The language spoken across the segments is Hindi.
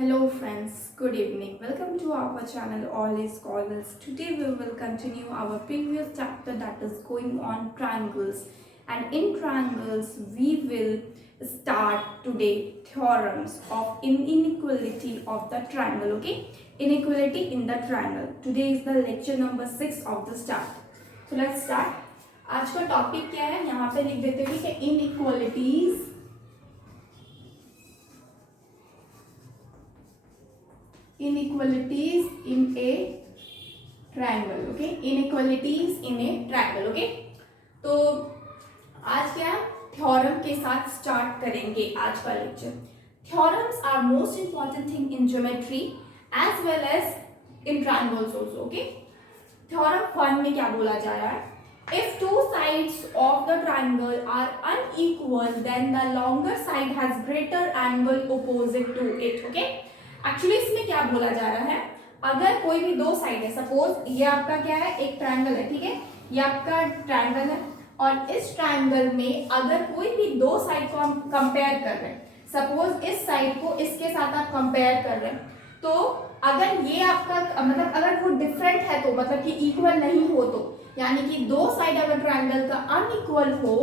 Hello friends, good evening. Welcome to our channel All is Scholars. Today we will continue our previous chapter that is going on triangles. And in triangles we will start today theorems of inequality of the triangle. Okay, inequality in the triangle. Today is the lecture number 6 of the start. So let's start. आज का टॉपिक क्या है यहाँ पे लिख देते हैं कि inequalities in a triangle. Okay, inequalities in a triangle. Okay, तो आज क्या थ्योरम के साथ स्टार्ट करेंगे आज का lecture. Theorems are most important thing in geometry as well as in triangles also. Okay, theorem 1 में क्या बोला जा रहा है? If two sides of the triangle are unequal, then the longer side has greater angle opposite to it. Okay, actually इसमें क्या बोला जा रहा है, अगर कोई भी दो साइड है, सपोज ये आपका क्या है, एक ट्रायंगल है, ठीक है, ये आपका ट्रायंगल है और इस ट्रायंगल में अगर कोई भी दो साइड को हम कंपेयर कर रहे हैं, सपोज इस साइड को इसके साथ आप कंपेयर कर रहे हैं, तो अगर ये आपका मतलब अगर वो डिफरेंट है तो मतलब कि इक्वल नहीं हो, तो यानी कि दो साइड अगर ट्रायंगल का अनइक्वल हो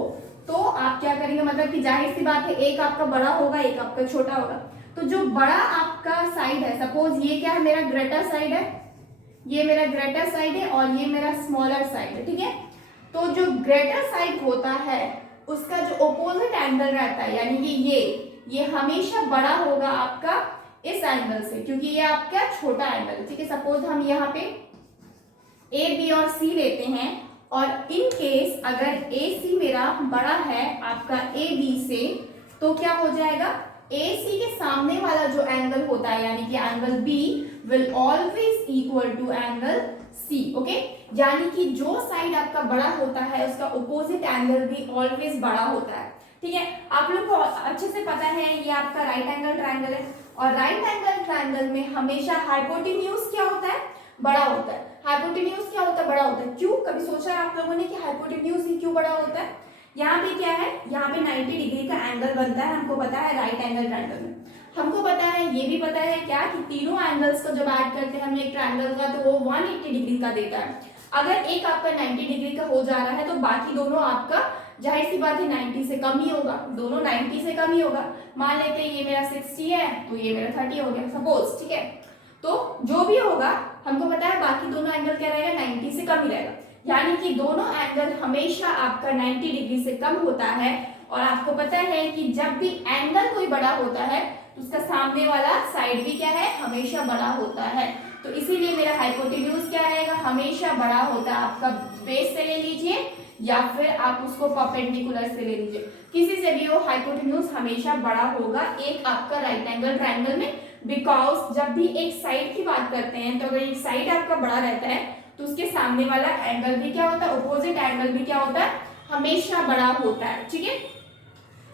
तो आप क्या करेंगे, मतलब कि जाहिर सी बात है एक आपका बड़ा होगा एक आपका छोटा होगा. तो जो बड़ा आपका साइड है, सपोज ये क्या है, मेरा ग्रेटर साइड है, ये मेरा ग्रेटर साइड है और ये मेरा स्मॉलर साइड है, ठीक है. तो जो ग्रेटर साइड होता है उसका जो ओपोजिट एंगल रहता है, यानी कि ये हमेशा बड़ा होगा आपका इस एंगल से, क्योंकि ये आपका छोटा एंगल है, ठीक है. सपोज हम यहाँ पे ए बी और सी लेते हैं और इन केस अगर ए सी मेरा बड़ा है आपका ए बी से, तो क्या हो जाएगा, AC के सामने वाला जो एंगल होता है यानी कि angle B will always equal to angle C. Okay, यानी कि जो साइड आपका बड़ा होता है उसका ऑपोजिट एंगल भी ऑलवेज बड़ा होता है, ठीक है. आप लोग को अच्छे से पता है ये आपका राइट एंगल ट्रायंगल है और राइट एंगल ट्रायंगल में हमेशा हाइपोटेन्यूज क्या होता है, बड़ा होता है. हाइपोटेन्यूज क्या होता है, बड़ा होता है. क्यों, कभी सोचा है आप लोगों ने कि हाइपोटेन्यूज ही क्यों बड़ा होता है? यहाँ पे क्या है, यहाँ पे 90 डिग्री का एंगल बनता है, हमको पता है राइट एंगल ट्रायंगल में. हमको पता है, ये भी पता है क्या कि तीनों एंगल्स को जब ऐड करते हैं हम एक ट्रायंगल का तो वो 180 डिग्री का देता है. अगर एक आपका 90 डिग्री का हो जा रहा है तो बाकी दोनों आपका जाहिर सी बात है 90 से कम ही होगा, दोनों 90 से कम ही होगा. मान लेते हैं ये मेरा 60 है तो ये मेरा 30 हो गया सपोज, ठीक है. तो जो भी होगा हमको पता है बाकी दोनों एंगल क्या रहेगा, 90 से कम ही रहेगा, यानी कि दोनों एंगल हमेशा आपका 90 डिग्री से कम होता है. और आपको पता है कि जब भी एंगल कोई बड़ा होता है तो उसका सामने वाला साइड भी क्या है, हमेशा बड़ा होता है. तो इसीलिए मेरा हाइपोटेन्यूज क्या रहेगा, हमेशा बड़ा होता है. आपका बेस से ले लीजिए या फिर आप उसको परपेंडिकुलर से ले लीजिए, किसी से भी वो हाइपोटेन्यूज हमेशा बड़ा होगा एक आपका राइट एंगल ट्रायंगल में. बिकॉज जब भी एक साइड की बात करते हैं तो अगर एक साइड आपका बड़ा रहता है तो उसके सामने वाला एंगल भी क्या होता है, ऑपोजिट एंगल भी क्या होता है, हमेशा बड़ा होता है, ठीक है.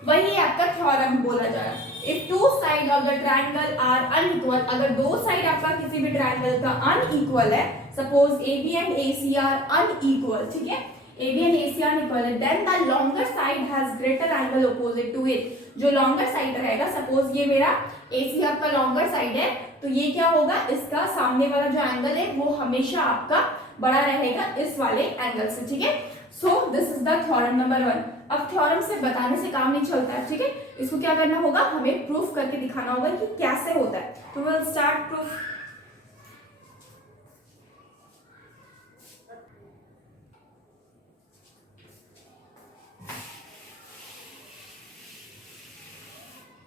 वही आपका थ्योरम बोला जा रहा है. If two side of the triangle are unequal, अगर दो साइड आपका किसी भी ट्रायंगल का अनइक्वल है, suppose AB and AC are unequal, ठीक है, AB and AC are unequal, then the longer side has greater angle opposite to it. जो लॉन्गर साइड रहेगा, सपोज ये मेरा AC आपका लॉन्गर साइड है, तो ये क्या होगा, इसका सामने वाला जो एंगल है वो हमेशा आपका बड़ा रहेगा इस वाले एंगल से, ठीक है. सो this is the theorem number 1. अब थ्योरम से बताने से काम नहीं चलता है, ठीक है, इसको क्या करना होगा, हमें प्रूफ करके दिखाना होगा कि कैसे होता है. तो विल स्टार्ट प्रूफ.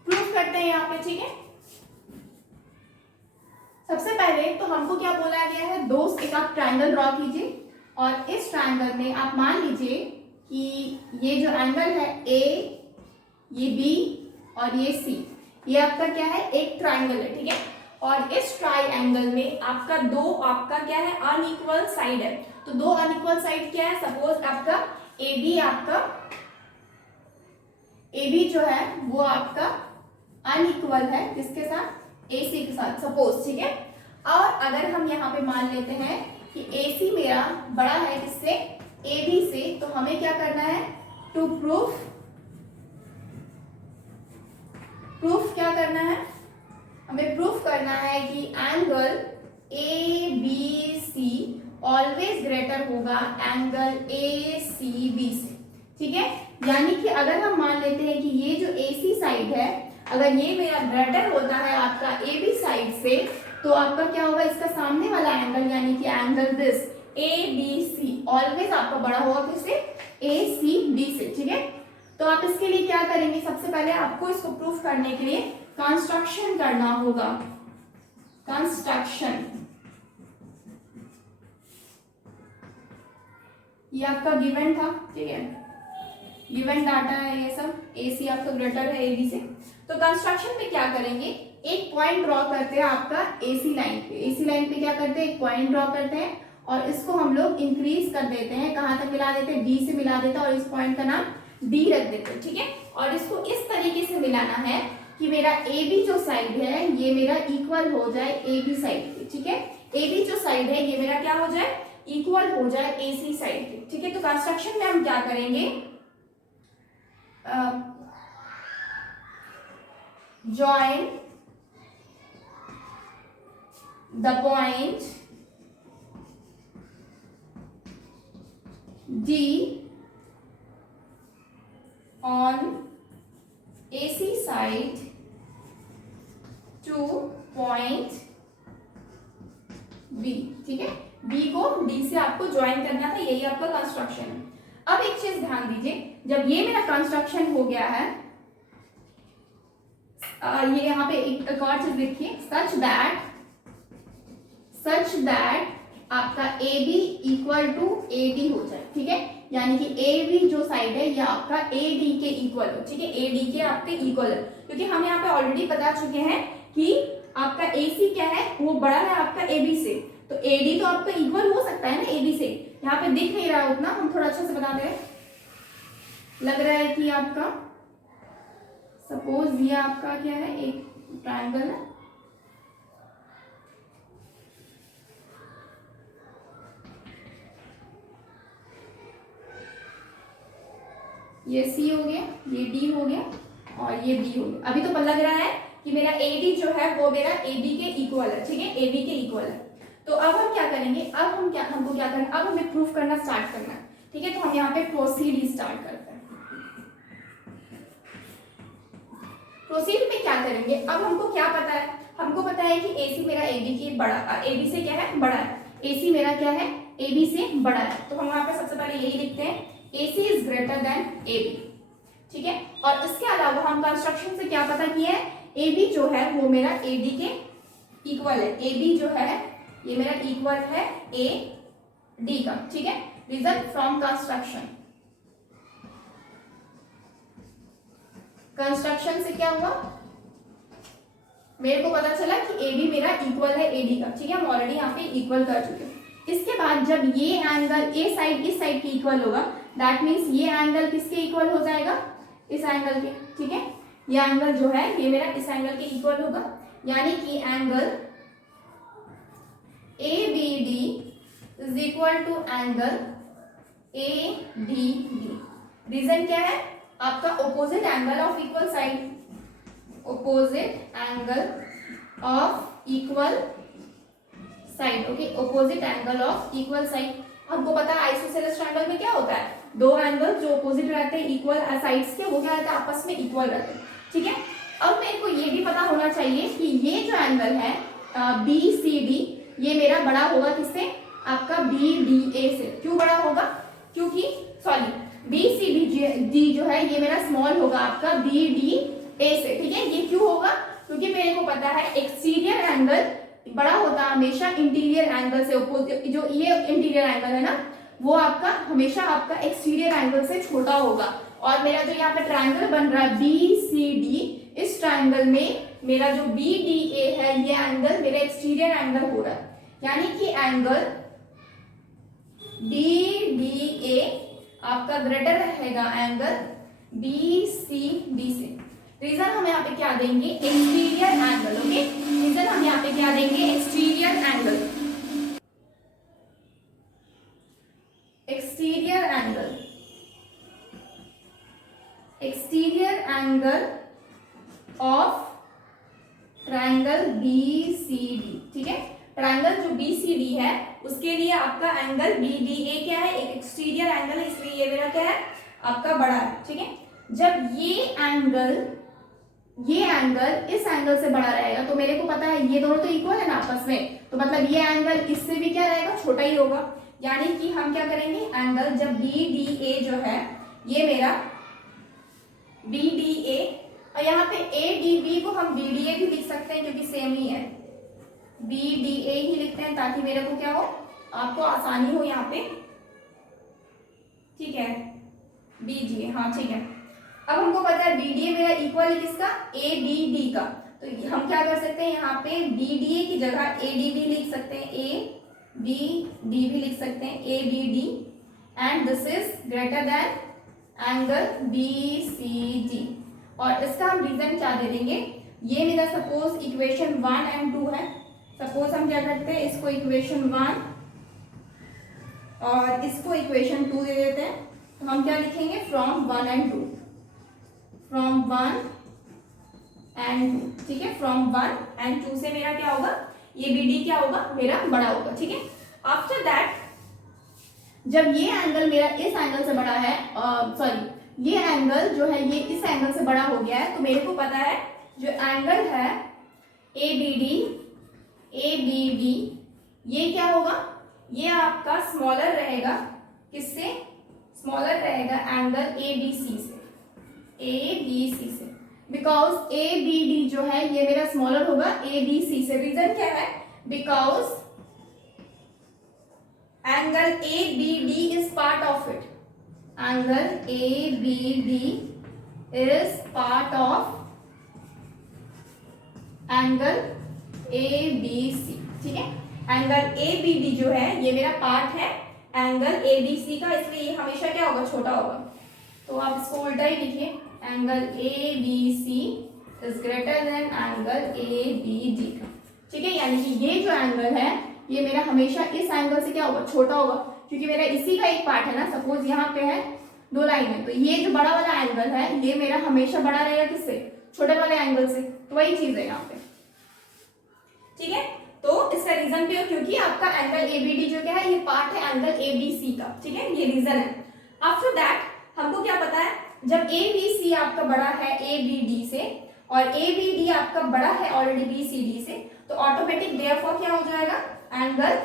प्रूफ करते हैं यहाँ पे, ठीक है. सबसे पहले तो हमको क्या बोला गया है, दोस्त एक आप ट्रायंगल ड्रॉ कीजिए और इस ट्रायंगल में आप मान लीजिए कि ये जो एंगल है A, ये B और ये C, ये आपका क्या है, एक ट्रायंगल है, ठीक है. और इस ट्रायंगल में आपका आपका क्या है, अनइक्वल साइड है. तो दो अनइक्वल साइड क्या है, सपोज आपका AB जो है वो आपका अनइक्वल है किसके साथ, AC के साथ सपोज, ठीक है. और अगर हम यहाँ पे मान लेते हैं कि AC मेरा बड़ा है किससे, AB से, तो हमें क्या करना है, टू प्रूफ क्या करना है, हमें प्रूफ है कि angle A B C always greater होगा एंगल ए सी बी से, ठीक है। यानी कि अगर हम मान लेते हैं कि ये जो ए सी साइड है, अगर ये मेरा ग्रेटर होता है आपका ए बी साइड से, तो आपका क्या होगा, इसका सामने वाला एंगल यानी कि angle this A B C always आपका बड़ा होगा किससे, ए सी बी से, ठीक है। तो आप इसके लिए क्या करेंगे, सबसे पहले आपको इसको प्रूफ करने के लिए कंस्ट्रक्शन करना होगा। कंस्ट्रक्शन, ये आपका गिवन था, ठीक है, गिवन डाटा है ये सब, ए सी आपका ग्रेटर है ए बी से। तो कंस्ट्रक्शन में क्या करेंगे, एक पॉइंट ड्रॉ करते हैं आपका एसी लाइन पे। एसी लाइन पे क्या करते हैं, एक पॉइंट ड्रॉ करते हैं और इसको हम लोग इंक्रीज कर देते हैं, कहां तक मिला देते हैं, बी से मिला देते हैं और इस पॉइंट का नाम डी रख देते हैं, ठीक है। और इसको इस तरीके से मिलाना है कि मेरा ए बी जो साइड है ये मेरा इक्वल हो जाए ए बी साइड के, ठीक है। ए बी जो साइड है ये मेरा क्या हो जाए, इक्वल हो जाए ए सी साइड के, ठीक है। तो कंस्ट्रक्शन में हम क्या करेंगे, join the point D on AC side to point B, ठीक है। B को D से आपको ज्वाइन करना था, यही आपका कंस्ट्रक्शन है। अब एक चीज ध्यान दीजिए, जब ये मेरा कंस्ट्रक्शन हो गया है, ये यहाँ पे एक और चीज देखिए, सच दैट आपका A B equal to A D हो जाए, ठीक है। यानी कि ए बी जो साइड है ये आपका ए डी के इक्वल हो, ठीक है, ए डी के आपके इक्वल है, क्योंकि हम यहाँ पे ऑलरेडी बता चुके हैं कि आपका ए सी क्या है, वो बड़ा है आपका ए बी से, तो ए डी तो आपका इक्वल हो सकता है ना ए बी से। यहाँ पे दिख नहीं रहा है उतना, हम थोड़ा अच्छे से बता दें। लग रहा है कि आपका सपोज ये आपका क्या है, एक ट्रायंगल है, ये सी हो गया, ये डी हो गया और ये बी हो गया। अभी तो लग रहा है कि मेरा ए डी जो है वो मेरा ए बी के इक्वल है, ठीक है, ए बी के इक्वल है। तो अब हम क्या करेंगे, हमको क्या करना, अब हमें प्रूफ करना स्टार्ट करना है, ठीक है। तो हम यहाँ पे प्रोसीड स्टार्ट करते हैं। प्रोसीड में क्या करेंगे, अब हमको क्या पता है, हमको पता है कि AC मेरा AB की बड़ा, AB से क्या है, बड़ा है, AC मेरा क्या है, AB से बड़ा है। तो हम यहाँ पे सबसे पहले यही लिखते हैं, AC is greater then AB, ठीक है। और इसके अलावा हम कंस्ट्रक्शन से क्या पता किया है, AB जो है वो मेरा AD के इक्वल है, AB जो है ये मेरा इक्वल है AD का, ठीक है। रिजल्ट फ्रॉम कंस्ट्रक्शन, कंस्ट्रक्शन से क्या हुआ, मेरे को पता चला कि ए बी मेरा इक्वल है ए डी का, ठीक है, हम ऑलरेडी यहाँ पे इक्वल कर चुके हैं। इसके बाद जब ये एंगल ए साइड इस साइड के इक्वल होगा, दैट मीन्स ये एंगल किसके इक्वल हो जाएगा, इस एंगल के, ठीक है। ये एंगल जो है ये मेरा इस एंगल के इक्वल होगा, यानी कि angle A B D is equal to angle A D B. Reason क्या है, आपका opposite angle of equal side, opposite angle of equal side, okay, opposite angle of equal side. हमको पता है आइसोसेलेस ट्रायंगल में क्या होता है, दो एंगल जो ऑपोजिट रहते हैं इक्वल साइड्स के, वो क्या रहता है, आपस में इक्वल रहते हैं, ठीक है। अब मेरे को ये भी पता होना चाहिए कि ये जो एंगल है बी सी डी, ये मेरा बड़ा होगा किससे, आपका बी डी ए से। क्यों बड़ा होगा, क्योंकि सॉरी बी सी डी जो है ये मेरा स्मॉल होगा आपका बी डी ए से, ठीक है। ये क्यों होगा, क्योंकि मेरे को पता है एक्सटीरियर एंगल बड़ा होता है हमेशा इंटीरियर एंगल से, जो ये इंटीरियर एंगल है ना वो आपका हमेशा आपका एक्सटीरियर एंगल से छोटा होगा। और मेरा जो यहाँ पे ट्रायंगल बन रहा है बी सी डी, इस ट्रायंगल में मेरा जो बी डी ए है ये एंगल मेरा एक्सटीरियर एंगल हो रहा है, यानी कि एंगल बी डी ए आपका ग्रेटर रहेगा एंगल बी सी डी से। रीजन हम यहाँ पे क्या देंगे, एक्सटीरियर एंगल, ओके। रीजन हम यहाँ पे क्या देंगे, exterior angle, exterior angle, exterior angle of triangle BCD, ठीक है। ट्रायंगल जो BCD है उसके लिए आपका एंगल BDA क्या है, एक एक्सटीरियर एंगल है, इसलिए ये मेरा क्या है आपका बड़ा है, ठीक है। जब ये एंगल इस एंगल से बड़ा रहेगा तो मेरे को पता है ये दोनों तो इक्वल है ना आपस में, तो मतलब ये एंगल इससे भी क्या रहेगा, छोटा ही होगा। यानी कि हम क्या करेंगे, एंगल जब BDA जो है ये मेरा BDA, और यहाँ पे ADB को हम BDA भी लिख सकते हैं क्योंकि सेम ही है, BDA ही लिखते हैं ताकि मेरे को क्या हो, आपको आसानी हो यहाँ पे, ठीक है। BGA, हाँ ठीक है। अब हमको पता है BDA मेरा इक्वल है किसका, ABD का, तो हम क्या कर सकते हैं यहाँ पे BDA की जगह ADB लिख सकते हैं, ABD भी लिख सकते हैं, ABD, and this is greater then angle BCD। और इसका हम रीजन क्या दे देंगे, ये मेरा सपोज इक्वेशन 1 एंड 2 है, सपोज हम क्या करते हैं इसको इक्वेशन 1 और इसको इक्वेशन 2 दे देते हैं, तो हम क्या लिखेंगे फ्रॉम 1 एंड 2, फ्रॉम 1 एंड 2, ठीक है। फ्रॉम 1 एंड 2 से मेरा क्या होगा, ये BD क्या होगा, मेरा बड़ा होगा, ठीक है। आफ्टर दैट जब ये एंगल मेरा इस एंगल से बड़ा है, सॉरी ये एंगल जो है ये इस एंगल से बड़ा हो गया है, तो मेरे को पता है जो एंगल है ABD ये क्या होगा, ये आपका स्मॉलर रहेगा, किससे स्मॉलर रहेगा, एंगल ABC से, बिकॉज ABD जो है ये मेरा स्मॉलर होगा ABC से। रीजन क्या है, because angle ABD is part of it, angle ABD is part of angle ABC, ठीक है। एंगल ABD जो है ये मेरा पार्ट है एंगल ABC का, इसलिए ये हमेशा क्या होगा, छोटा होगा। तो आप इसको उल्टा ही लिखिए, angle ABC is greater then angle ABD का, ठीक है। यानी कि ये जो एंगल है ये मेरा हमेशा इस एंगल से क्या होगा, छोटा होगा, क्योंकि मेरा इसी का एक पार्ट है ना। सपोज यहाँ पे है 2 लाइन है, तो ये जो बड़ा वाला एंगल है ये मेरा हमेशा बड़ा रहेगा किससे, छोटे वाले एंगल से, तो वही चीज है यहाँ पे, ठीक है। तो इसका रीजन भी हो क्योंकि आपका एंगल ABD जो क्या है ये पार्ट है एंगल ABC का, ठीक है, ये रीजन है। आफ्टर दैट हमको क्या पता है, जब ABC आपका बड़ा है ABD से और ABD आपका बड़ा है ऑलरेडी BCD से, तो ऑटोमेटिक देयरफॉर क्या हो जाएगा, एंगल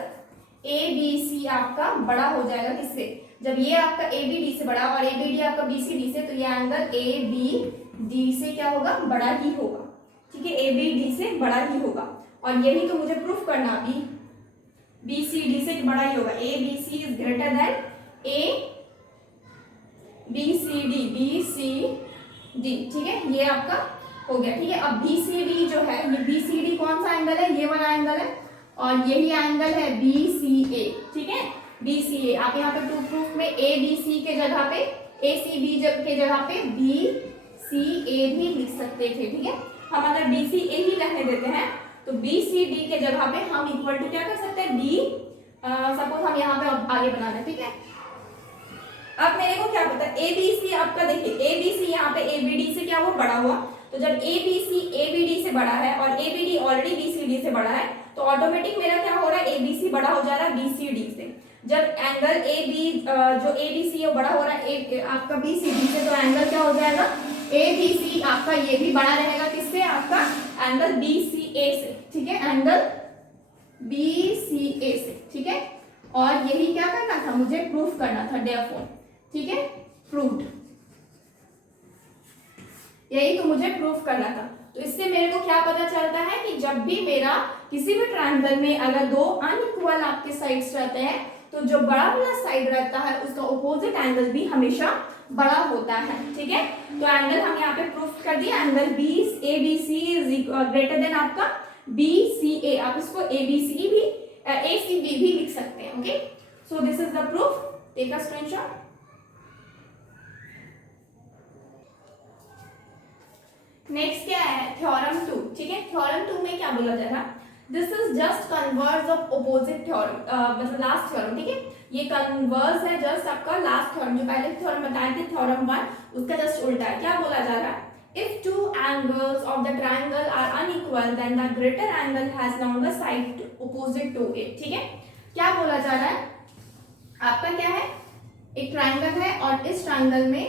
ABC आपका बड़ा हो जाएगा किससे, जब ये आपका ABD से बड़ा और ABD आपका BCD से, तो ये एंगल ABD से क्या होगा, बड़ा ही होगा, ठीक है, ABD से बड़ा ही होगा। और यही तो मुझे प्रूफ करना, BCD से बड़ा ही होगा, ABC is greater then BCD, ठीक है, ये आपका हो गया, ठीक है। अब BCD जो है ये BCD कौन सा एंगल है, ये वाला एंगल है, और यही एंगल है BCA, ठीक है, BCA। आप यहाँ पे प्रूफ में ABC के जगह पे ACB के जगह पे BCA भी लिख सकते थे, ठीक है। हम अगर BCA ही रहने देते हैं तो BCD के जगह पे हम इक्वल टू क्या कर सकते हैं, सपोज हम यहाँ पे आगे बना रहे हैं, ठीक है। अब मेरे को क्या पता है, ABC आपका देखिए, ABC यहाँ पे ABD से क्या हुआ, बड़ा हुआ, तो जब ABC ABD से बड़ा है और ABD ऑलरेडी BCD से बड़ा है, तो ऑटोमेटिक मेरा क्या हो रहा है, ABC बड़ा हो जा रहा है BCD से। जब एंगल जो ABC है बड़ा हो रहा है आपका BCD से, तो एंगल क्या हो जाएगा, ABC आपका ये भी बड़ा रहेगा किससे, आपका एंगल BCA से, ठीक है, एंगल BCA से, ठीक है। और यही क्या करना था, मुझे प्रूफ करना था, देयरफॉर, ठीक है, प्रूव्ड, यही तो मुझे प्रूफ करना था। तो इससे मेरे को क्या पता चलता है कि जब भी मेरा किसी भी ट्रायंगल में अगर 2 अनइक्वल आपके साइड्स रहते हैं, तो जो बड़ा वाला साइड रहता है उसका ऑपोजिट एंगल भी हमेशा बड़ा होता है, ठीक है। तो एंगल हम यहाँ पे प्रूफ कर दिया, angle ABC is greater than आपका BCA, आप इसको ACB भी लिख सकते हैं, okay. So this is the proof, take a screenshot. Next क्या है, थ्योरम 2, ठीक है। थ्योरम 2 में क्या बोला जा रहा है, this is just converse of opposite theorem, मतलब लास्ट थ्योरम, ठीक है। ये कन्वर्स है जस्ट आपका लास्ट थ्योरम, जो पहले थ्योरम बताए थे थ्योरम 1 उसका जस्ट उल्टा है। क्या बोला जा रहा है, if two angles of the triangle are unequal then the greater angle has longer side opposite to it. ठीक है, क्या बोला जा रहा है, आपका क्या है, एक ट्राइंगल है और इस ट्राइंगल में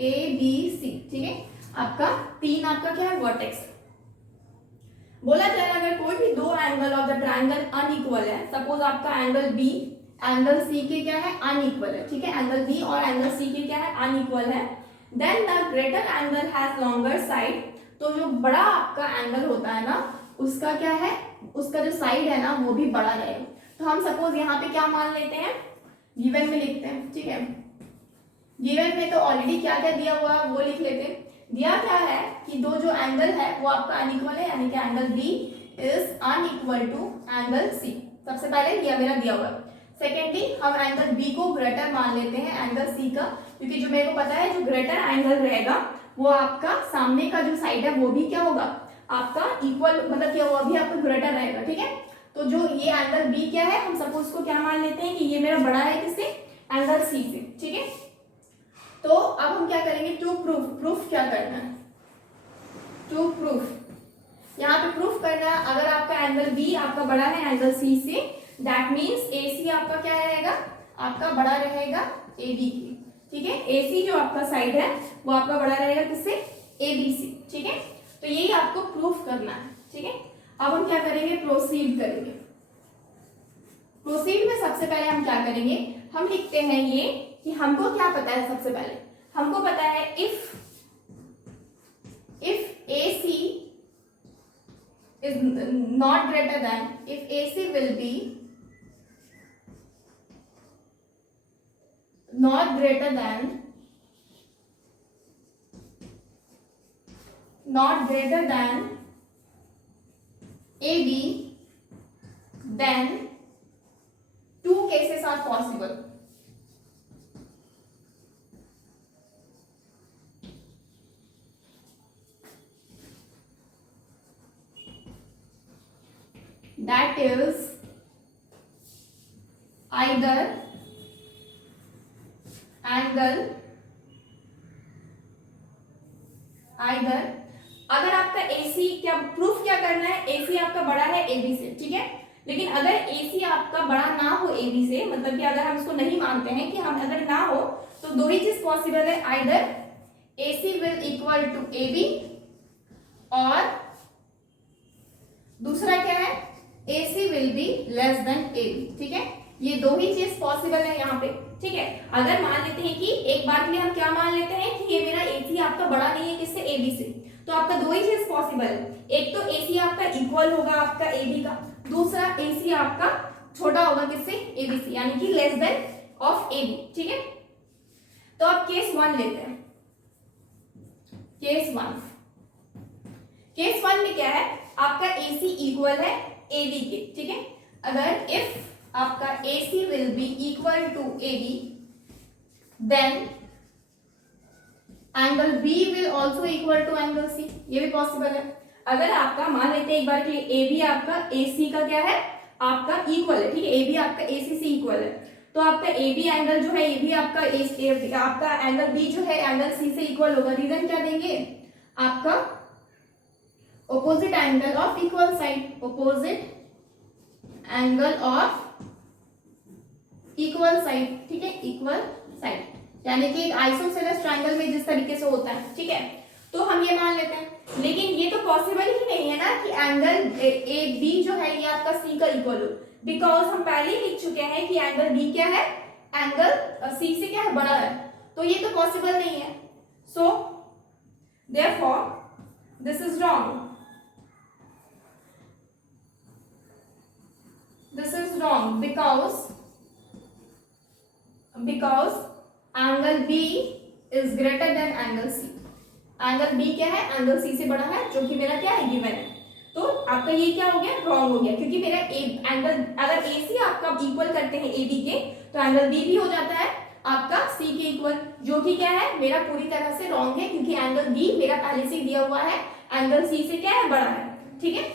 ए बी सी, ठीक है, आपका तीन आपका क्या है वर्टेक्स। बोला जा रहा है अगर कोई भी दो angle of the triangle unequal है, सपोज आपका एंगल बी एंगल सी के क्या है अनइक्वल है, ठीक है, एंगल बी और एंगल सी के क्या है अनइक्वल है, then the greater angle has longer side, तो जो बड़ा आपका एंगल होता है ना उसका क्या है, उसका जो साइड है ना वो भी बड़ा रहेगा। तो हम सपोज यहाँ पे क्या मान लेते हैं, गिवन में लिखते हैं, ठीक है, गिवन में तो ऑलरेडी क्या क्या दिया हुआ है वो लिख लेते हैं। दिया क्या है कि दो जो एंगल है वो आपका अनइक्वल है, यानी कि angle B is unequal to angle C, सबसे पहले ये मेरा दिया हुआ है। सेकेंडली हम एंगल बी को ग्रेटर मान लेते हैं एंगल सी का, क्योंकि जो मेरे को पता है जो ग्रेटर एंगल रहेगा वो आपका सामने का जो साइड है वो भी क्या होगा आपका इक्वल, मतलब क्या वो भी आपका ग्रेटर रहेगा, ठीक है। तो जो ये एंगल बी क्या है, हम सपोज को क्या मान लेते हैं कि ये मेरा बड़ा है किससे, एंगल सी से, ठीक है। तो अब हम क्या करेंगे, टू प्रूफ, प्रूफ क्या करना है, टू प्रूफ, यहाँ पे प्रूफ करना है अगर आपका एंगल बी आपका बड़ा है एंगल सी से, दैट मीन्स ए सी आपका क्या रहेगा, आपका बड़ा रहेगा ए बी की, ठीक है, ए सी जो आपका साइड है वो आपका बड़ा रहेगा किससे, ए बी सी, ठीक है। तो यही आपको प्रूफ करना है, ठीक है। अब हम क्या करेंगे, प्रोसीड करेंगे। प्रोसीड में सबसे पहले हम क्या करेंगे, हम लिखते हैं ये कि हमको क्या पता है, सबसे पहले हमको पता है if AC is not greater than, if AC will be not greater than AB, then two cases are possible. That is either अगर आपका AC क्या प्रूफ क्या करना है, AC आपका बड़ा है AB से, ठीक है, लेकिन अगर AC आपका बड़ा ना हो AB से, मतलब कि अगर हम इसको नहीं मानते हैं कि हम अगर ना हो, तो दो ही चीज पॉसिबल है, either AC will equal to AB और दूसरा क्या है AC will be less than AB, ठीक है, ये दो ही चीज पॉसिबल है यहाँ पे, ठीक है। अगर मान लेते हैं कि एक बार के लिए हम क्या मान लेते हैं कि ये मेरा AC आपका बड़ा नहीं है किससे, AB से, तो आपका दो ही चीज पॉसिबल है, एक तो AC आपका इक्वल होगा आपका AB का, दूसरा AC आपका छोटा होगा किससे, AB से, यानी कि लेस देन ऑफ AB, ठीक है। तो अब केस वन लेते हैं, केस वन में क्या है, आपका AC इक्वल है AB के, ठीक है। अगर इफ आपका AC will be equal to AB, then angle B will also equal to angle C, ये भी पॉसिबल है। अगर आपका मान लेते हैं एक बार के लिए AB आपका AC का क्या है, आपका इक्वल है, ठीक है, AB आपका AC से इक्वल है, तो आपका AB एंगल जो है ये भी आपका आपका एंगल B जो है एंगल C से इक्वल होगा। रीजन क्या देंगे, आपका opposite angle of equal side, opposite angle of equal side, ठीक है, इक्वल साइड, यानी कि एक आइसोसेलेस ट्रायंगल में जिस तरीके से होता है, ठीक है। तो हम ये मान लेते हैं, लेकिन ये तो पॉसिबल ही नहीं है ना कि एंगल ए बी जो है ये आपका सी का इक्वल हो, बिकॉज हम पहले ही लिख चुके हैं कि एंगल बी क्या है, एंगल सी से क्या है, बड़ा है, तो ये तो पॉसिबल नहीं है। So therefore this is wrong, this is wrong because angle B is greater than angle C, angle B क्या है, एंगल C से बड़ा है, जो कि मेरा क्या है, गिवन है। तो आपका ये क्या हो गया, रॉन्ग हो गया, क्योंकि मेरा एंगल अगर AC आपका इक्वल करते हैं AB के, तो एंगल B भी हो जाता है आपका C के इक्वल, जो कि क्या है मेरा पूरी तरह से रॉन्ग है, क्योंकि एंगल B मेरा पहले से दिया हुआ है एंगल C से क्या है, बड़ा है, ठीक है।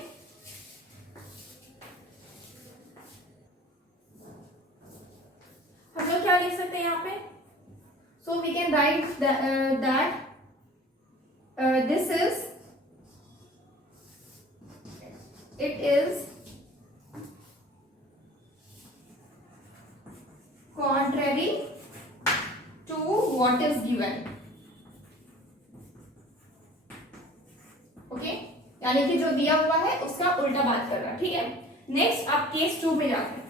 हम लोग क्या लिख सकते हैं यहाँ पे, so we can write that this is it is contrary to what is given. Okay, यानी कि जो दिया हुआ है उसका उल्टा बात कर रहा है, ठीक है। नेक्स्ट आप केस 2 में जाते हैं।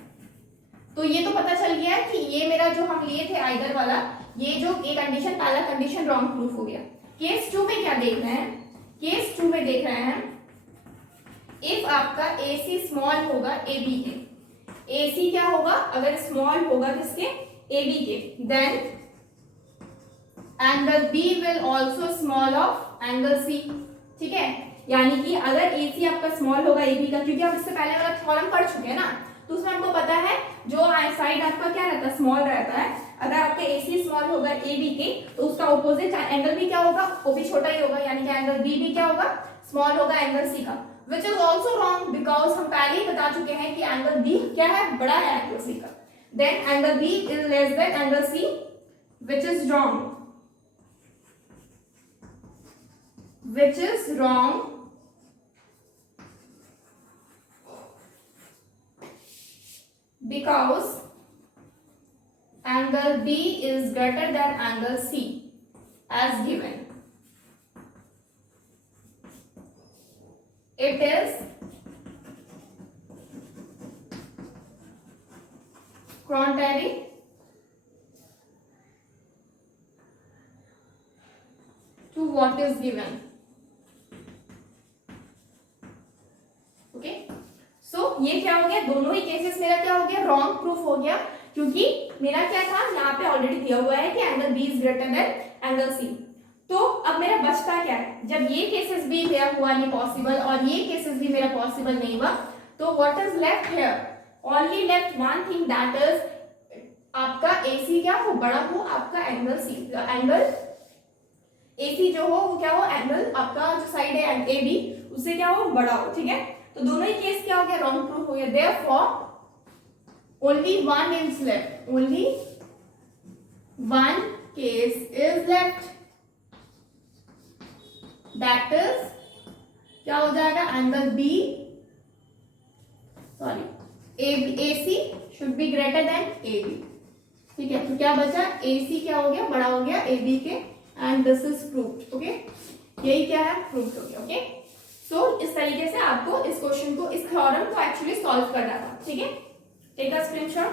तो ये तो पता चल गया है कि ये मेरा जो हम लिए थे आइदर वाला, ये जो ए कंडीशन, पहला कंडीशन रॉन्ग प्रूफ हो गया। केस 2 में क्या देख रहे हैं, केस 2 में देख रहे हैं इफ आपका AC स्मॉल होगा AB के, AC क्या होगा अगर स्मॉल होगा किसके, AB के, then angle B will also small of angle C, ठीक है। यानी कि अगर AC आपका स्मॉल होगा AB का, क्योंकि आप इससे पहले वाला थ्योरम पढ़ चुके हैं ना, तो उसमें हमको पता है जो साइड आपका क्या रहता है, स्मॉल रहता है। अगर आपका AC स्मॉल होगा AB के, तो उसका ऑपोजिट एंगल भी क्या होगा, वो भी छोटा ही होगा, यानी कि एंगल B भी क्या होगा, स्मॉल होगा एंगल C का, which is also wrong because हम पहले ही बता चुके हैं कि एंगल B क्या है, बड़ा है एंगल C का। Then angle B is less than angle C, which is wrong, which is wrong because angle B is greater than angle C as given. It is contrary to what is given. Okay, so ये क्या हो गया, दोनों ही केसेस मेरा क्या हो गया, रॉन्ग प्रूफ हो गया, क्योंकि मेरा क्या था, यहाँ पे ऑलरेडी दिया हुआ है कि angle B is greater then angle C। तो अब मेरा बचता क्या है, जब ये केसेस भी मेरा हुआ नहीं पॉसिबल और ये केसेस भी मेरा पॉसिबल नहीं हुआ, तो what is left here, only left one thing, that is आपका AC क्या हो, बड़ा हो आपका एंगल C, एंगल AC जो हो वो क्या हो, एंगल आपका जो साइड है AB उससे क्या हो, बड़ा हो, ठीक है। तो दोनों ही केस क्या हो गया, रॉन्ग प्रूफ हो गया, therefore only one is left, only one case is left, that is क्या हो जाएगा, angle B, sorry AC should be greater than AB, ठीक है। तो क्या बचा, AC क्या हो गया, बड़ा हो गया AB के, and this is proved, okay, यही क्या है, प्रूव्ड हो गया, ओके। सो इस तरीके से आपको इस क्वेश्चन को, इस थ्योरम को एक्चुअली सॉल्व करना था, ठीक है। Take a screenshot.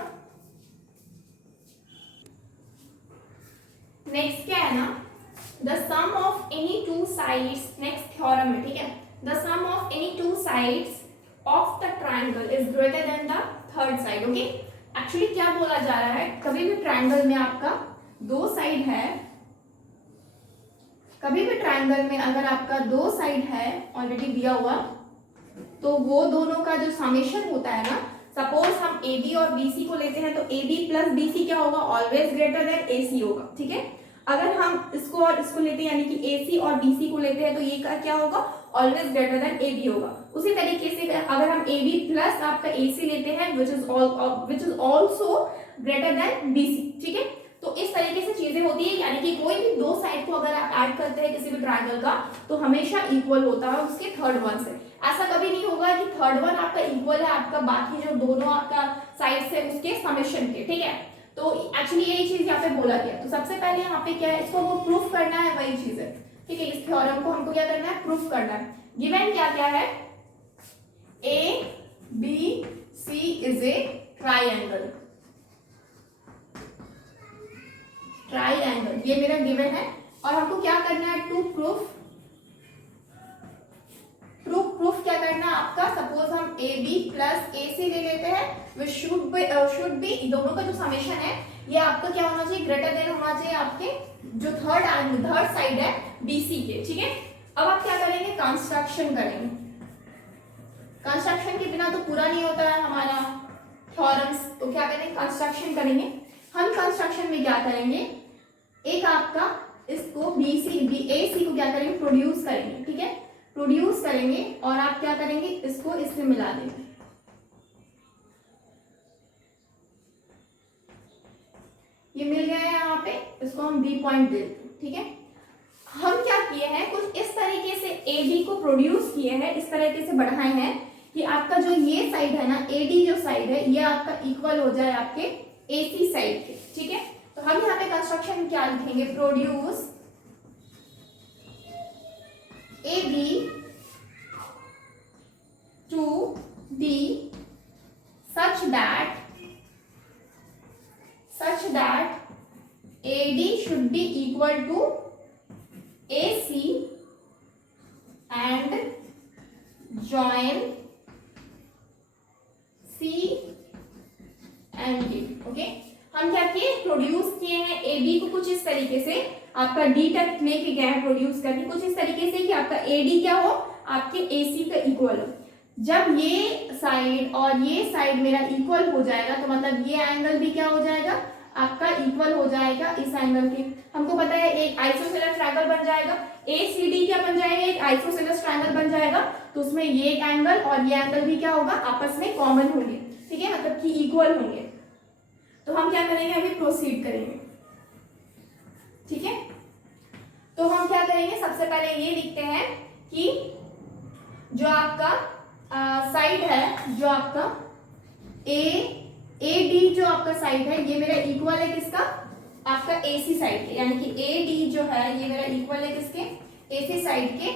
नेक्स्ट क्या है ना, the sum of any two sides, next theorem है, ठीक है, the sum of any two sides of the triangle is greater than the third side, okay. Actually क्या बोला जा रहा है, कभी भी ट्राइंगल में आपका दो साइड है, कभी भी ट्राइंगल में अगर आपका दो साइड है ऑलरेडी दिया हुआ, तो वो दोनों का जो समेशन होता है ना, सपोज हम AB और BC को लेते हैं, तो AB प्लस BC क्या होगा, ऑलवेज ग्रेटर देन AC होगा, ठीक है। अगर हम इसको और इसको लेते हैं, यानी कि AC और BC को लेते हैं, तो ये क्या होगा, ऑलवेज ग्रेटर देन AB होगा। उसी तरीके से अगर हम AB प्लस आपका AC लेते हैं, which is also greater than BC, ठीक है। तो इस तरीके से चीजें होती है, यानी कि कोई भी दो साइड को अगर आप ऐड करते हैं किसी भी ट्रायंगल का, तो हमेशा इक्वल होता है उसके थर्ड वन से। ऐसा कभी नहीं होगा कि थर्ड वन आपका इक्वल है आपका बाकी जो दोनों आपका साइड से उसके समेशन के, ठीक है। तो एक्चुअली यही चीज यहाँ पे बोला गया। तो सबसे पहले यहाँ पे क्या है, इसको वो प्रूफ करना है, वही चीज है, ठीक है। इस थ्योरम को हमको क्या करना है, प्रूफ करना है। गिवन क्या क्या है, ABC is a triangle, triangle ये मेरा गिवन है, और हमको क्या करना है, टू प्रूफ क्या करना है आपका, सपोज हम AB प्लस AC ले लेते हैं, विच शुड बी दोनों का जो समेशन है ये आपका क्या होना चाहिए, ग्रेटर देन होना चाहिए आपके जो थर्ड साइड है BC के, ठीक है। अब आप क्या करेंगे, कंस्ट्रक्शन करेंगे। कंस्ट्रक्शन के बिना तो पूरा नहीं होता है हमारा थ्योरम्स, तो क्या करेंगे, कंस्ट्रक्शन करेंगे। हम कंस्ट्रक्शन में क्या करेंगे, एक आपका इसको AC को क्या करेंगे, प्रोड्यूस करेंगे, ठीक है, प्रोड्यूस करेंगे, और आप क्या करेंगे, इसको इसमें मिला देंगे। ये मिल गया है यहाँ पे, इसको हम B पॉइंट दे देते हैं, ठीक है। हम क्या किए हैं, कुछ इस तरीके से एडी को प्रोड्यूस किए हैं, इस तरीके से बढ़ाए हैं कि आपका जो ये साइड है ना, एडी जो साइड है ये आपका इक्वल हो जाए आपके एसी साइड के। ठीक है, तो हम यहाँ पे कंस्ट्रक्शन क्या लिखेंगे, produce A B to B such that AD should be equal to AC and join C and D। Okay, हम क्या किए, प्रोड्यूस किए हैं AB को कुछ इस तरीके से, आपका D तक लेके गए हैं प्रोड्यूस करके कुछ इस तरीके से कि आपका AD क्या हो, आपके AC का इक्वल हो। जब ये साइड और ये साइड मेरा इक्वल हो जाएगा तो मतलब ये एंगल भी क्या हो जाएगा, आपका इक्वल हो जाएगा इस एंगल के। हमको पता है एक आइसोसेलेस ट्रायंगल बन जाएगा, ACD क्या बन जाएगा, एक आइसोसेलेस ट्रायंगल बन जाएगा। तो उसमें ये एक एंगल और ये एंगल भी क्या होगा, आपस में कॉमन होंगे। ठीक है, मतलब कि इक्वल होंगे। तो हम क्या करेंगे, अभी प्रोसीड करेंगे। ठीक है, तो हम क्या करेंगे, सबसे पहले ये लिखते हैं कि जो आपका साइड है, जो आपका AD जो आपका साइड है ये मेरा इक्वल है किसका, आपका AC साइड के, यानी कि AD जो है ये मेरा इक्वल है किसके, AC साइड के।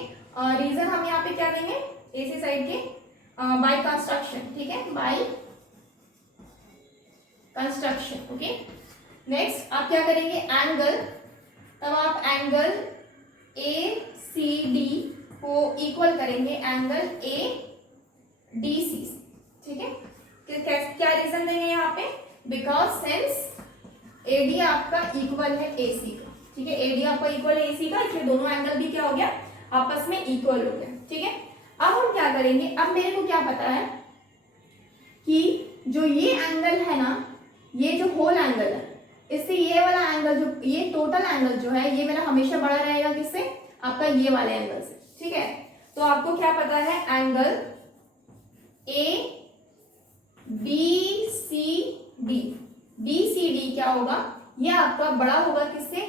रीजन हम यहाँ पे क्या देंगे, AC साइड के बाय कंस्ट्रक्शन। ठीक है, बाय कंस्ट्रक्शन। ओके, नेक्स्ट आप क्या करेंगे, एंगल, तब आप एंगल ACD को इक्वल करेंगे एंगल ADC। ठीक है, क्या रीजन देंगे यहाँ पे, बिकॉज सिंस AD आपका इक्वल है AC का। ठीक है, AD आपका इक्वल है AC का, इसलिए दोनों एंगल भी क्या हो गया, आपस में इक्वल हो गया। ठीक है, अब हम क्या करेंगे, अब मेरे को क्या पता है कि जो ये एंगल है ना, ये जो होल एंगल है, इससे ये वाला एंगल, जो ये टोटल एंगल जो है ये मेरा हमेशा बड़ा रहेगा किससे, आपका ये वाले एंगल से। ठीक है, तो आपको क्या पता है, एंगल BCD क्या होगा, ये आपका बड़ा होगा किससे,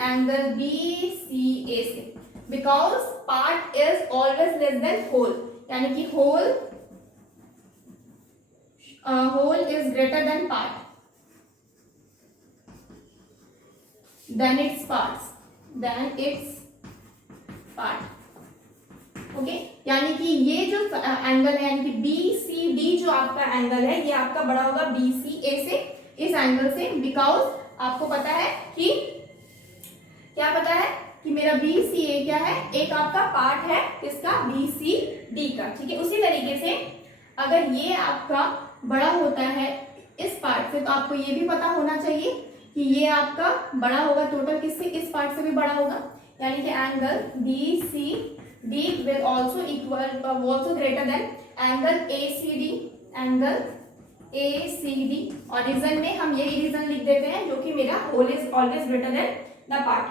एंगल BCA से, because part is always less than whole, यानी कि whole is greater than part than its part. Okay, यानी कि ये जो एंगल है, यानी कि BCD जो आपका एंगल है ये आपका बड़ा होगा BCA से, इस एंगल से, बिकॉज आपको पता है कि क्या पता है कि मेरा BCA क्या है, एक आपका पार्ट है किसका, BCD का। ठीक है, उसी तरीके से अगर ये आपका बड़ा होता है इस पार्ट से, तो आपको ये भी पता होना चाहिए कि ये आपका बड़ा होगा टोटल किससे, इस पार्ट से भी बड़ा होगा, यानी कि angle BCD will also greater than angle ACD। और रीजन में हम यही रीजन लिख देते हैं, जो कि मेरा whole is always greater than the part.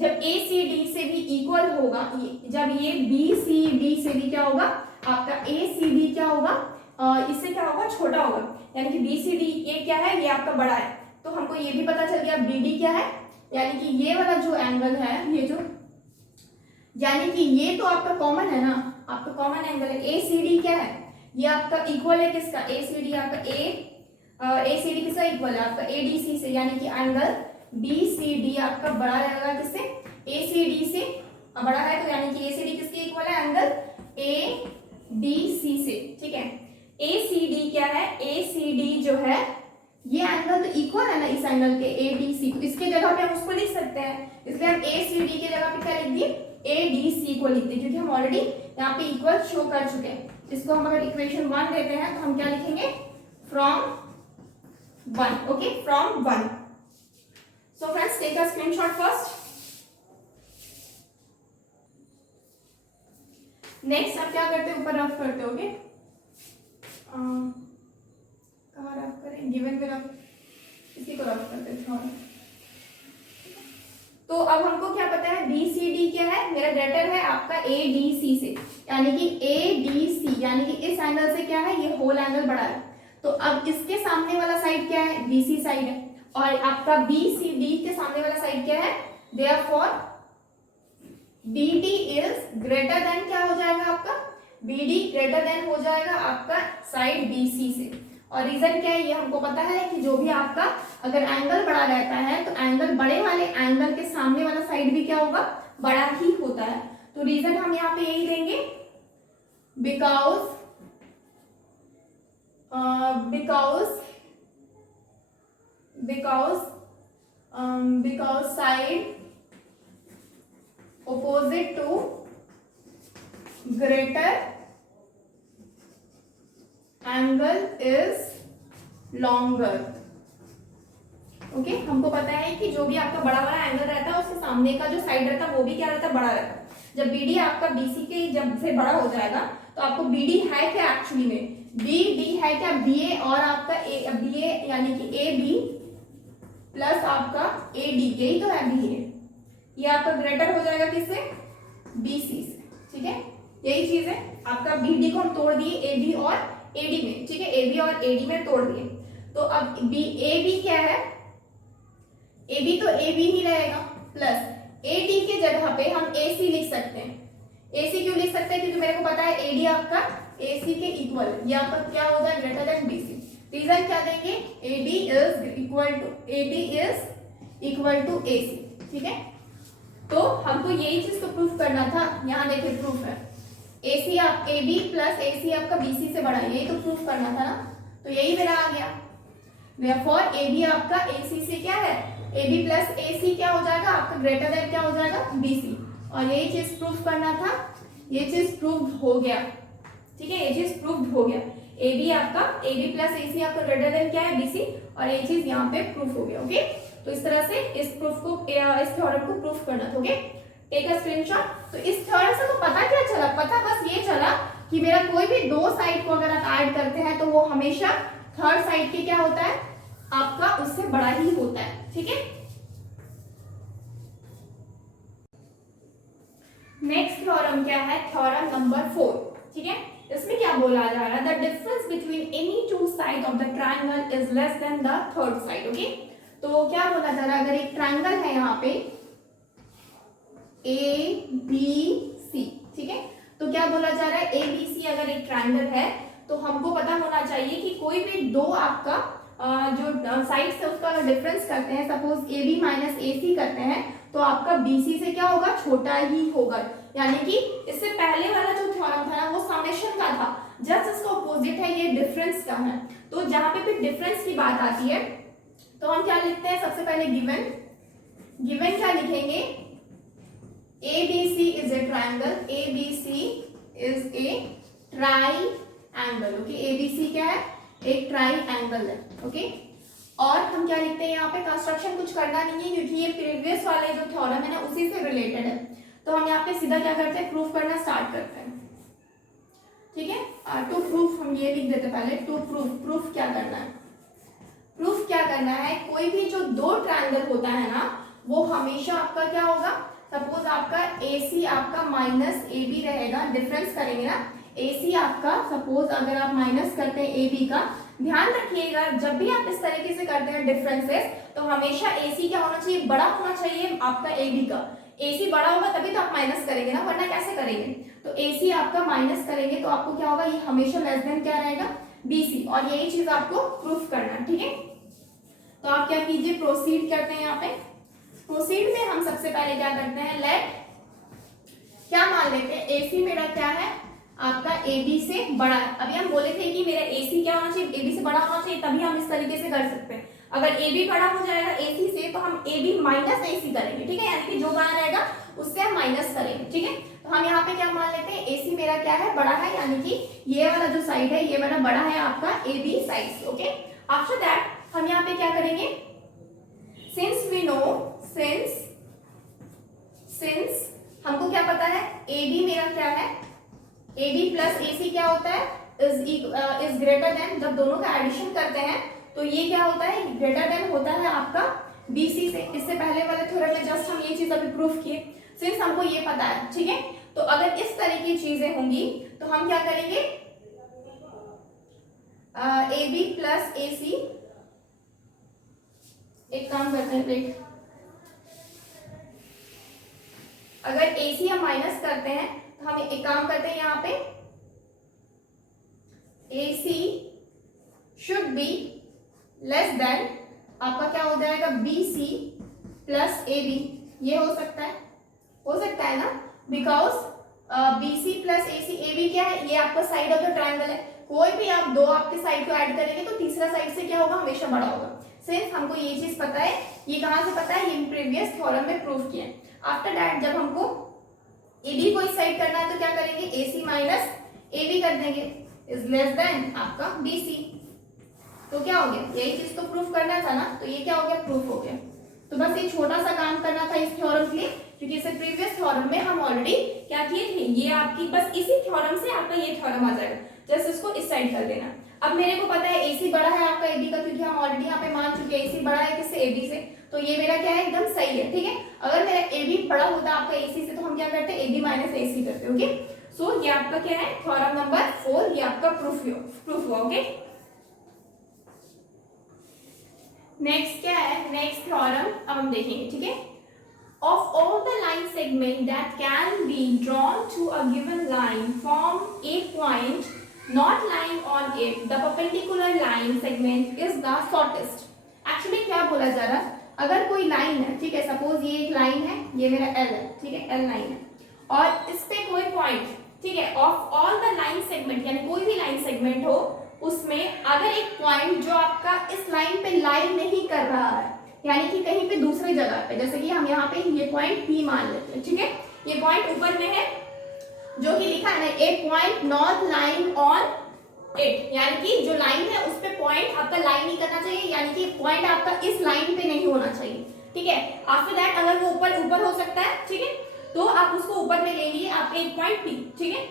जब ACD से भी इक्वल होगा, जब ये BCD से भी क्या होगा, आपका ACD क्या होगा, इससे क्या होगा, छोटा होगा, यानी कि BCD ये क्या है, ये आपका बड़ा है। तो हमको ये भी पता चल गया BD क्या है, यानी कि ये वाला जो एंगल है, ये जो, यानी कि ये तो आपका कॉमन है ना, आपका कॉमन एंगल है। ACD क्या है, ये आपका इक्वल है किसका, ACD आपका ACD किसका इक्वल है, आपका ADC से, यानी कि एंगल BCD आपका बड़ा रहेगा किससे, ACD से बड़ा है, तो यानी कि ACD किसके इक्वल है, एंगल ADC से। ठीक है, ACD क्या है, ACD जो है ये एंगल तो इक्वल है ना इस एंगल के ADC, इसके जगह पे हम उसको लिख सकते हैं, इसलिए हम ACD के जगह पे क्या लिख दिए, ADC को लिखते हैं, क्योंकि हम ऑलरेडी यहाँ पे इक्वल शो कर चुके हैं। इसको हम अगर इक्वेशन 1 देते हैं तो हम क्या लिखेंगे, from 1। Okay, from 1। So friends, take a screenshot first. Next आप क्या करते हैं, ऊपर रफ करते होगे, कहाँ रफ करें, गिवन में रफ, इसी को रफ करते हैं। तो अब हमको क्या पता है, BCD क्या है, मेरा ग्रेटर है आपका ADC से, यानी कि ADC यानी कि इस एंगल से क्या है, ये होल एंगल बड़ा है। तो अब इसके सामने वाला साइड क्या है, BC साइड है, और आपका BCD के सामने वाला साइड क्या है, therefore B D is greater than क्या हो जाएगा आपका, बी डी ग्रेटर देन हो जाएगा आपका साइड बी सी से। और रीजन क्या है, ये हमको पता है कि जो भी आपका अगर एंगल बड़ा रहता है तो एंगल बड़े वाले एंगल के सामने वाला साइड भी क्या होगा, बड़ा ही होता है। तो रीजन हम यहाँ पे यही देंगे, because side opposite to greater angle is longer। Okay, हमको पता है कि जो भी आपका बड़ा वाला एंगल रहता है उसके सामने का जो साइड रहता है वो भी क्या रहता है, बड़ा रहता है। जब बीडी आपका बीसी के जब से बड़ा हो जाएगा तो आपको बीडी है क्या एक्चुअली में, बीडी है क्या बीए और आपका बीए यानी कि ए बी प्लस आपका ए डी, यही तो है बीए। ये आपका ग्रेटर हो जाएगा किससे, बीसी से, ठीक है। यही चीज है, आपका बीडी को हम तोड़ दिए ए बी और एडी में, ठीक है, ए बी और एडी में तोड़ दिए। तो अब बी ए बी क्या है, ए बी तो ए बी ही रहेगा प्लस ए डी के जगह पे हम ए सी लिख सकते हैं। ए सी क्यों लिख सकते हैं, क्योंकि मेरे को पता है ए डी आपका ए सी के इक्वल, ये आपका क्या हो जाए greater than B C. Reason क्या देंगे, A D is equal to A C, ठीक है। तो हमको यही चीज को प्रूफ करना था, यहाँ देखिए प्रूफ है, AC आप AB प्लस AC आपका BC से बड़ा, यही तो प्रूफ करना था ना, तो यही मेरा आ गया। Therefore AB आपका AC से क्या है, AB प्लस AC क्या हो जाएगा आपका ग्रेटर देन क्या हो जाएगा BC, और यही चीज प्रूफ करना था, ये चीज प्रूफ हो गया, ठीक है, ये चीज प्रूफ हो गया। AB आपका AB प्लस AC आपका ग्रेटर देन क्या है BC, और ये चीज यहाँ पे प्रूफ हो गया। ओके, तो इस तरह से इस प्रूफ को, इस थ्योरम को प्रूफ करना था। Okay, take a screenshot. तो इस थ्योरम से तो पता क्या चला, पता बस ये चला कि मेरा कोई भी दो साइड को अगर आप ऐड करते हैं तो वो हमेशा थर्ड साइड के क्या होता है आपका उससे बड़ा ही होता है, ठीक है। नेक्स्ट थ्योरम क्या है, थ्योरम नंबर 4, ठीक है। इसमें क्या बोला जा रहा है, the difference between any two side of the triangle is less than the third side. Okay, तो क्या बोला जा रहा है, अगर एक ट्रायंगल है यहाँ पे ए बी सी, ठीक है, तो क्या बोला जा रहा है, ए बी सी अगर एक ट्रायंगल है तो हमको पता होना चाहिए कि कोई भी दो आपका जो साइड से उसका डिफरेंस करते हैं, सपोज ए बी माइनस ए सी करते हैं तो आपका बी सी से क्या होगा, छोटा ही होगा। यानी कि इससे पहले वाला जो थ्योरम था ना वो समेशन का था, जस्ट इसका अपोजिट है, ये डिफरेंस का है। तो जहां पे भी डिफरेंस की बात आती है तो हम क्या लिखते हैं, सबसे पहले गिवन क्या लिखेंगे, ABC is a triangle, ABC is a triangle, okay, ABC क्या है, एक ट्राइंगल है, ओके। और हम क्या लिखते हैं यहाँ पे, कंस्ट्रक्शन कुछ करना नहीं है क्योंकि ये प्रीवियस वाले जो थ्योरम है ना उसी से रिलेटेड है, तो हम यहाँ पे सीधा क्या करते हैं, प्रूफ करना स्टार्ट करते हैं, ठीक है। टू प्रूफ हम ये लिख देते पहले, टू प्रूफ क्या करना है, प्रूफ क्या करना है, कोई भी जो दो ट्रायंगल होता है ना वो हमेशा आपका क्या होगा, सपोज आपका AC आपका माइनस AB रहेगा, डिफरेंस करेंगे ना, AC आपका सपोज अगर आप माइनस करते हैं AB का, ध्यान रखिएगा जब भी आप इस तरीके से करते हैं डिफरेंसेस तो हमेशा AC क्या होना चाहिए, बड़ा होना चाहिए आपका AB का। AC बड़ा होगा तभी तो आप माइनस करेंगे ना, वरना कैसे करेंगे। तो AC आपका माइनस करेंगे तो आपको क्या होगा, ये हमेशा लेस देन क्या रहेगा, BC, और यही चीज आपको प्रूफ करना है, ठीक है। तो आप क्या कीजिए, प्रोसीड करते हैं। यहाँ पे प्रोसीड में हम सबसे पहले क्या करते हैं, लेट क्या मान लेते हैं, AC मेरा क्या है आपका AB से बड़ा है। अभी हम बोले थे कि मेरा AC क्या होना चाहिए, AB से बड़ा होना चाहिए, तभी हम इस तरीके से कर सकते हैं। अगर AB बड़ा हो जाएगा AC से तो हम AB माइनस AC करेंगे, ठीक है, यानी कि जो बड़ा रहेगा उससे हम माइनस करेंगे, ठीक है। तो हम यहाँ पे क्या मान लेते हैं, AC मेरा क्या है, बड़ा है, यानी कि ये वाला जो साइड है ये मेरा बड़ा है आपका AB साइड से, ओके। आफ्टर दैट हम यहाँ पे क्या करेंगे, सिंस वी नो, सिंस हमको क्या पता है, AB मेरा क्या है, AB प्लस AC क्या होता है, इज ग्रेटर देन, जब दोनों का एडिशन करते हैं तो ये क्या होता है, ग्रेटर देन होता है आपका BC से। इससे पहले वाले थ्योरम में जस्ट हम ये चीज अभी प्रूफ किए, सिंस हमको ये पता है, ठीक है। तो अगर इस तरह की चीजें होंगी तो हम क्या करेंगे, AB प्लस AC, एक काम करते हैं, देख अगर AC हम माइनस करते हैं तो हम एक काम करते हैं, यहाँ पे AC should be less then आपका क्या हो जाएगा, BC प्लस AB। ये हो सकता है ना, because BC plus AC, AB क्या है, ये आपका साइड ऑफ द ट्रायंगल है। कोई भी आप दो आपके साइड को ऐड करेंगे तो तीसरा साइड से क्या होगा, हमेशा बड़ा होगा। सिंस हमको ये चीज पता है, ये कहां से पता है, ये प्रीवियस थ्योरम में प्रूव किया है। आफ्टर दैट जब हमको AB को इस साइड करना है तो क्या करेंगे, AC माइनस AB कर देंगे, इज लेस देन आपका BC। तो क्या हो गया, यही चीज तो प्रूफ करना था ना, तो ये क्या हो गया, प्रूफ हो गया। तो बस ये छोटा सा काम करना था इस थ्योरम के लिए, क्योंकि इसे प्रीवियस थ्योरम में हम ऑलरेडी क्या किए थे, ये आपकी बस इसी थ्योरम से आपका ये थ्योरम आ जाएगा, जस्ट इसको इस साइड कर देना। अब मेरे को पता है AC बड़ा है आपका AB का, क्योंकि हम ऑलरेडी यहाँ पे मान चुके हैं AC बड़ा है किससे, AB से, तो ये मेरा क्या है, एकदम सही है, ठीक है। अगर मेरा AB बड़ा होता आपका AC से तो हम क्या करते, AB माइनस AC करते, ओके। सो ये आपका क्या है, थ्योरम नंबर 4, ये आपका प्रूफ हुआ, ओके। नेक्स्ट क्या है, नेक्स्ट थ्योरम अब हम देखेंगे, ठीक है। Of all the line segment that can be drawn to a given line from a point not lying on it, the perpendicular line segment is the shortest. Actually क्या बोला जा रहा है, अगर कोई लाइन है, ठीक है, सपोज ये एक लाइन है, ये मेरा L है, ठीक है, L लाइन है, और इस पे कोई पॉइंट, ठीक है, of all the line segment, यानी कोई भी लाइन सेगमेंट हो, उसमें अगर एक पॉइंट जो आपका इस लाइन पे लाइन नहीं कर रहा है, यानी कि कहीं पे दूसरी जगह पे, जैसे कि हम यहाँ पे ये पॉइंट P मान लेते हैं, ठीक है, ये पॉइंट ऊपर में है, जो कि लिखा है ना, A point not line on it, यानी कि जो लाइन है उस पे पॉइंट आपका लाइन नहीं करना चाहिए, यानी कि पॉइंट आपका इस लाइन पे नहीं होना चाहिए, ठीक है। आफ्टर दैट अगर वो ऊपर हो सकता है, ठीक है, तो आप उसको ऊपर में ले लिए आप एक पॉइंट P, ठीक है।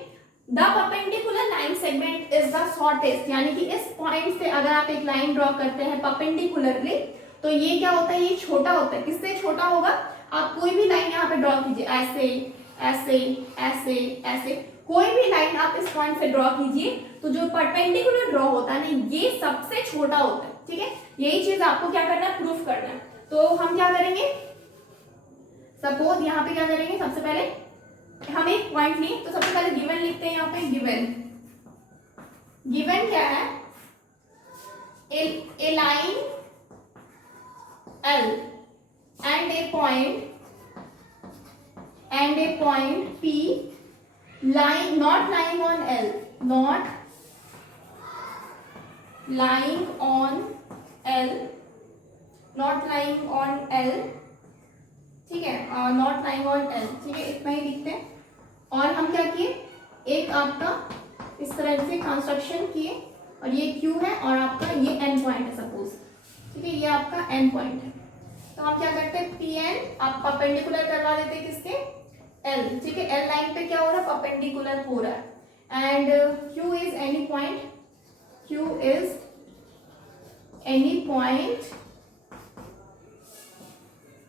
The perpendicular line segment is the shortest, यानी कि इस पॉइंट से अगर आप एक लाइन ड्रॉ करते हैं परपेंडिकुलरली, तो ये क्या होता है, ये छोटा होता है। किससे छोटा होगा, आप कोई भी लाइन यहाँ पे ड्रॉ कीजिए, ऐसे ऐसे ऐसे ऐसे, कोई भी लाइन आप इस पॉइंट से ड्रॉ कीजिए, तो जो परपेंडिकुलर ड्रॉ होता है ना, ये सबसे छोटा होता है, ठीक है। यही चीज आपको क्या करना है, प्रूफ करना है। तो हम क्या करेंगे, सपोज यहाँ पे क्या करेंगे, सबसे पहले हम एक पॉइंट लिए, तो सबसे पहले गिवन लिखते हैं, यहाँ पे गिवन क्या है, ए line L and a point P lying not lying on L, not lying on L, not lying on L, ठीक है, not lying on L, ठीक है, इतना ही लिखते हैं। और हम क्या किए, एक आपका इस तरह से कंस्ट्रक्शन किए, और ये Q है और आपका ये N पॉइंट है सपोज, ठीक है, ये आपका N पॉइंट है। तो हम क्या करते हैं, Pn आप परपेंडिकुलर करवा देते हैं किसके, L, ठीक है, L लाइन पे क्या हो रहा है, परपेंडिकुलर हो रहा है। And Q is any point, Q is any point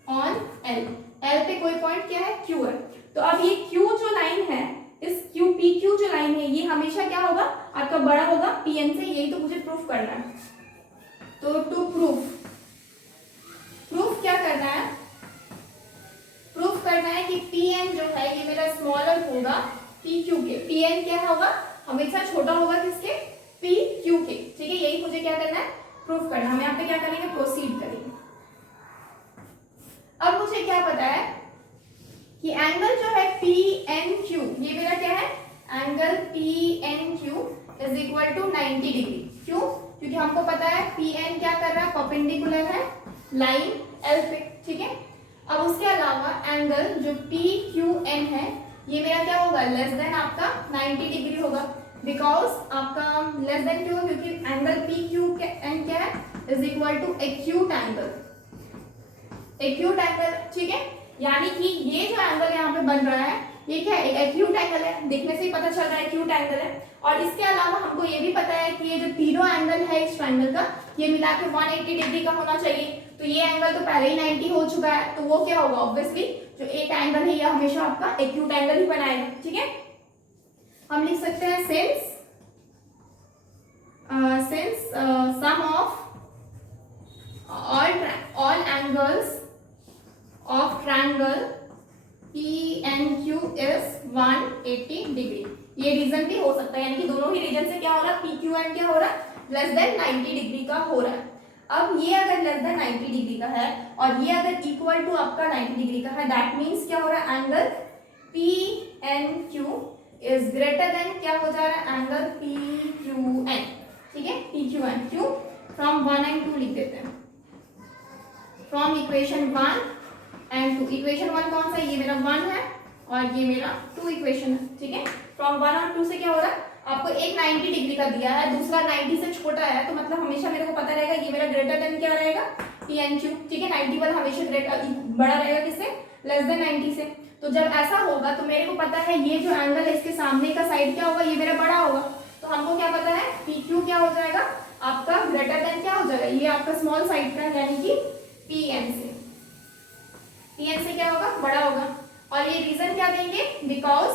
on L, L पे कोई पॉइंट क्या है, Q है। तो अब ये Q जो लाइन है, इस PQ जो लाइन है, ये हमेशा क्या होगा, आपका बड़ा होगा Pn से, यही तो मुझे प्रूफ करना है। तो टू प्रूफ क्या करना है, प्रूफ करना है कि Pn जो है ये मेरा स्मॉलर होगा PQ के। Pn क्या होगा, हमेशा छोटा होगा किसके, PQ के, ठीक है। यही मुझे क्या करना है, प्रूफ करना है। हम यहाँ पे क्या करेंगे, प्रोसीड करेंगे। अब मुझे क्या पता है कि एंगल जो है PNQ, ये मेरा क्या है, angle PNQ is equal to 90 degree. क्यों, क्योंकि हमको पता है Pn क्या कर रहा है, परपेंडिकुलर है लाइन L पे, ठीक है। अब उसके अलावा एंगल जो PQN है, ये मेरा क्या होगा, लेस देन आपका 90 डिग्री होगा, बिकॉज आपका लेस देन क्यों, क्योंकि एंगल PQN क्या है, is equal to acute angle, ठीक है। यानी कि ये जो एंगल यहाँ पे बन रहा है, ये क्या है, एक्यूट एंगल है, देखने से ही पता चल रहा है एक्यूट एंगल है। और इसके अलावा हमको ये भी पता है कि ये जो तीनों एंगल है इस ट्रायंगल का, ये मिला के 180 डिग्री का होना चाहिए। तो ये एंगल तो पहले ही 90 हो चुका है, तो वो क्या होगा, ऑब्वियसली जो एक एंगल है ये हमेशा आपका एक्यूट एंगल ही बनाएगा, ठीक है। हम लिख सकते हैं since sum of all angles of triangle PNQ 180 degree. ये रीजन भी हो सकता है, यानी कि दोनों ही रीजन से क्या हो रहा है, पी क्यू एंड क्या हो रहा है, लेस देन 90 डिग्री का हो रहा है। अब ये अगर लेस देन 90 डिग्री का है और ये अगर इक्वल टू आपका 90 डिग्री का है, दैट मीन्स क्या हो रहा है, angle P N Q is greater than क्या हो जा रहा है, एंगल पी क्यू एन। ठीक है, P Q N, Q from 1 and 2 लिख देते हैं, फ्रॉम इक्वेशन 1 एंड 2। इक्वेशन 1 कौन सा है, ये मेरा 1 है और ये मेरा 2 इक्वेशन है। ठीक है, फ्रॉम 1 और 2 से क्या हो रहा है, आपको एक 90 डिग्री का दिया है, दूसरा 90 से छोटा है, तो मतलब हमेशा मेरे को पता रहेगा ये मेरा ग्रेटर देन क्या रहेगा, पी एन क्यू। ठीक है, 90 वाला हमेशा ग्रेटर बड़ा रहेगा किससे, लेस देन 90 से। तो जब ऐसा होगा तो मेरे को पता है ये जो एंगल है इसके सामने का साइड क्या होगा, ये मेरा बड़ा होगा। तो हमको क्या पता है, पी क्यू क्या हो जाएगा आपका ग्रेटर देन क्या हो जाएगा, ये आपका स्मॉल साइड का, यानी कि पी एन से, पी एन से क्या होगा, बड़ा होगा। और ये रीजन क्या देंगे, बिकॉज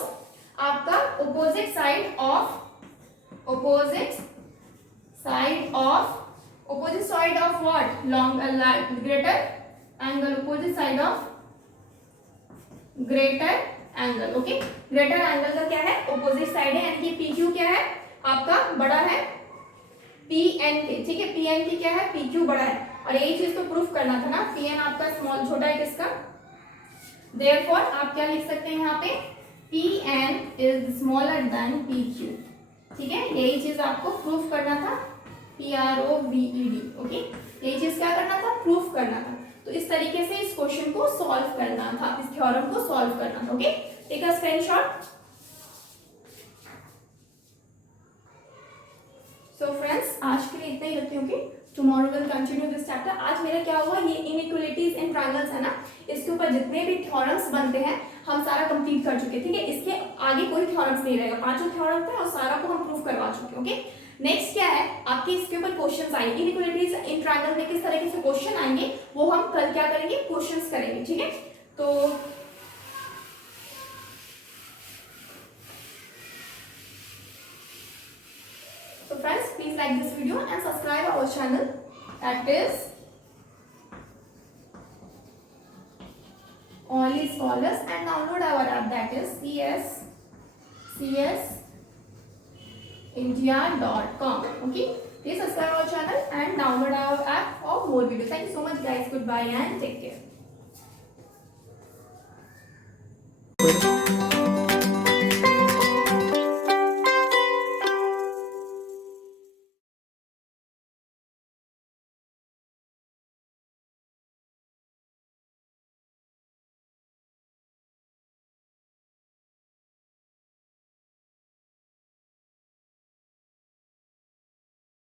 आपका opposite side of what, long greater angle, opposite side of greater angle. Okay, greater angle का क्या है, ऑपोजिट साइड है, यानी कि पी क्यू क्या है आपका बड़ा है पी एन के। ठीक है, पी एन की क्या है, पी क्यू बड़ा है। और यही चीज तो प्रूफ करना था ना, पी एन आपका स्मॉल छोटा है किसका, देयरफॉर आप क्या लिख सकते हैं यहाँ पे, P N is smaller than P Q. ठीक है, यही चीज आपको प्रूफ करना था, PROVED। ओके, यही चीज क्या करना था, प्रूफ करना था। तो इस तरीके से इस क्वेश्चन को सॉल्व करना था, इस थ्योरम को सॉल्व करना था। Okay, take a screenshot. So friends, आज के लिए इतना ही रखती हूँ कि tomorrow will continue this chapter. आज मेरा क्या हुआ, ये इनइक्वालिटीज इन ट्रायंगल्स है ना, इसके ऊपर जितने भी थ्योरम्स बनते हैं हम सारा कंप्लीट कर चुके। ठीक है, इसके आगे कोई थ्योरम्स नहीं रहेगा, 5 थ्योरम थे और सारा को हम प्रूव करवा चुके। ओके, नेक्स्ट क्या है आपके इसके ऊपर क्वेश्चंस आएंगे, इनइक्वालिटीज इन ट्रायंगल में किस तरीके से क्वेश्चन आएंगे वो हम कल क्या करेंगे, क्वेश्चंस करेंगे। ठीक है, तो friends, please like this video and subscribe our channel, that is Only Scholars, and download our app, that is csindia.com. okay, please subscribe our channel and download our app for more videos. Thank you so much guys, goodbye and take care.